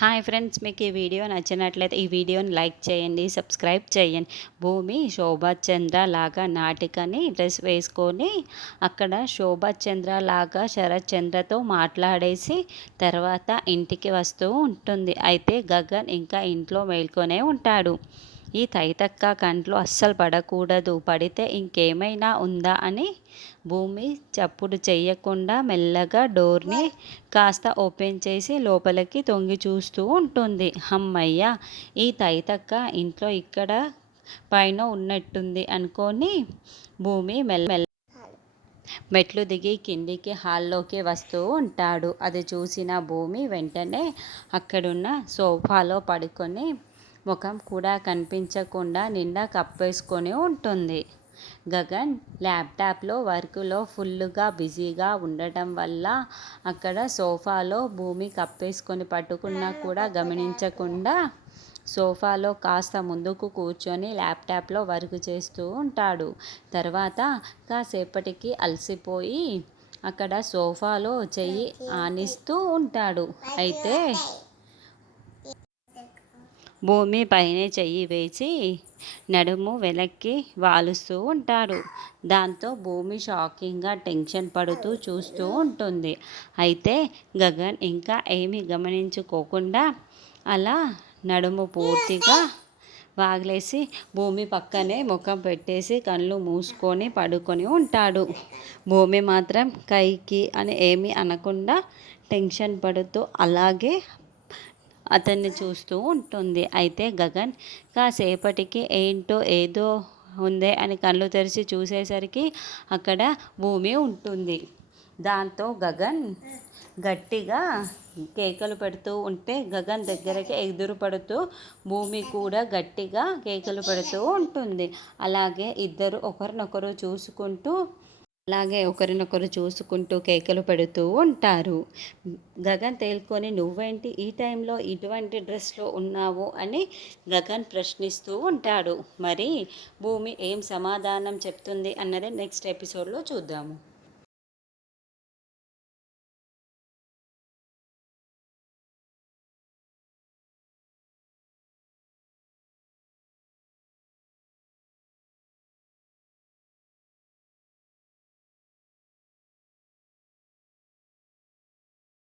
Hi friends, మీకు ఈ video నచ్చినట్లయితే ఈ వీడియోని లైక్ చేయండి, సబ్స్క్రైబ్ చేయండి. భూమి శోభాచ్ చంద్ర లాగా నాటికని డ్రెస్ వేసుకొని అక్కడ శోభాచ్ చంద్ర లాగా శరత్ చంద్రతో మాట్లాడేసి తర్వాత ఇంటికి వస్తూ ఉంటుంది. అయితే గగన్ ఇంకా ఇంట్లో మేల్కొనే ఉంటాడు. ఈ తైతక్క కంట్లో అస్సలు పడకూడదు, పడితే ఇంకేమైనా ఉందా అని భూమి చప్పుడు చెయ్యకుండా మెల్లగా డోర్ని కాస్త ఓపెన్ చేసి లోపలికి తొంగి చూస్తూ ఉంటుంది. హమ్మయ్య, ఈ తైతక్క ఇంట్లో ఇక్కడ పైన ఉన్నట్టుంది అనుకొని భూమి మెట్లు దిగి కిందికి హాల్లోకి వస్తూ ఉంటాడు. అది చూసిన భూమి వెంటనే అక్కడున్న సోఫాలో పడుకొని ముఖం కూడా కనిపించకుండా నిండా కప్పేసుకొని ఉంటుంది. గగన్ ల్యాప్టాప్లో వర్క్లో ఫుల్గా బిజీగా ఉండటం వల్ల అక్కడ సోఫాలో భూమి కప్పేసుకొని పట్టుకున్నా కూడా గమనించకుండా సోఫాలో కాస్త ముందుకు కూర్చొని ల్యాప్టాప్లో వర్క్ చేస్తూ ఉంటాడు. తర్వాత కాసేపటికి అలసిపోయి అక్కడ సోఫాలో చెయ్యి ఆనిస్తూ ఉంటాడు. అయితే భూమి పైన చెయ్యి వేసి నడుము వెనక్కి వాలుస్తూ ఉంటాడు. దాంతో భూమి షాకింగ్గా టెన్షన్ పడుతూ చూస్తూ ఉంటుంది. అయితే గగన్ ఇంకా ఏమీ గమనించుకోకుండా అలా నడుము పూర్తిగా వాగలేసి భూమి పక్కనే ముఖం పెట్టేసి కళ్ళు మూసుకొని పడుకొని ఉంటాడు. భూమి మాత్రం కైకి అని ఏమీ అనకుండా టెన్షన్ పడుతూ అలాగే అతన్ని చూస్తూ ఉంటుంది. అయితే గగన్ కాసేపటికి ఏంటో ఏదో ఉందే అని కళ్ళు తెరిచి చూసేసరికి అక్కడ భూమి ఉంటుంది. దాంతో గగన్ గట్టిగా కేకలు పెడుతూ ఉంటే గగన్ దగ్గరికి ఎదురుపడుతూ భూమి కూడా గట్టిగా కేకలు పెడుతూ ఉంటుంది. అలాగే ఇద్దరు ఒకరినొకరు చూసుకుంటూ కేకలు పెడుతూ ఉంటారు. గగన్ తేలుకొని నువ్వేంటి ఈ టైంలో ఇటువంటి డ్రెస్లో ఉన్నావు అని గగన్ ప్రశ్నిస్తూ ఉంటాడు. మరి భూమి ఏం సమాధానం చెప్తుంది అన్నది నెక్స్ట్ ఎపిసోడ్లో చూద్దాము.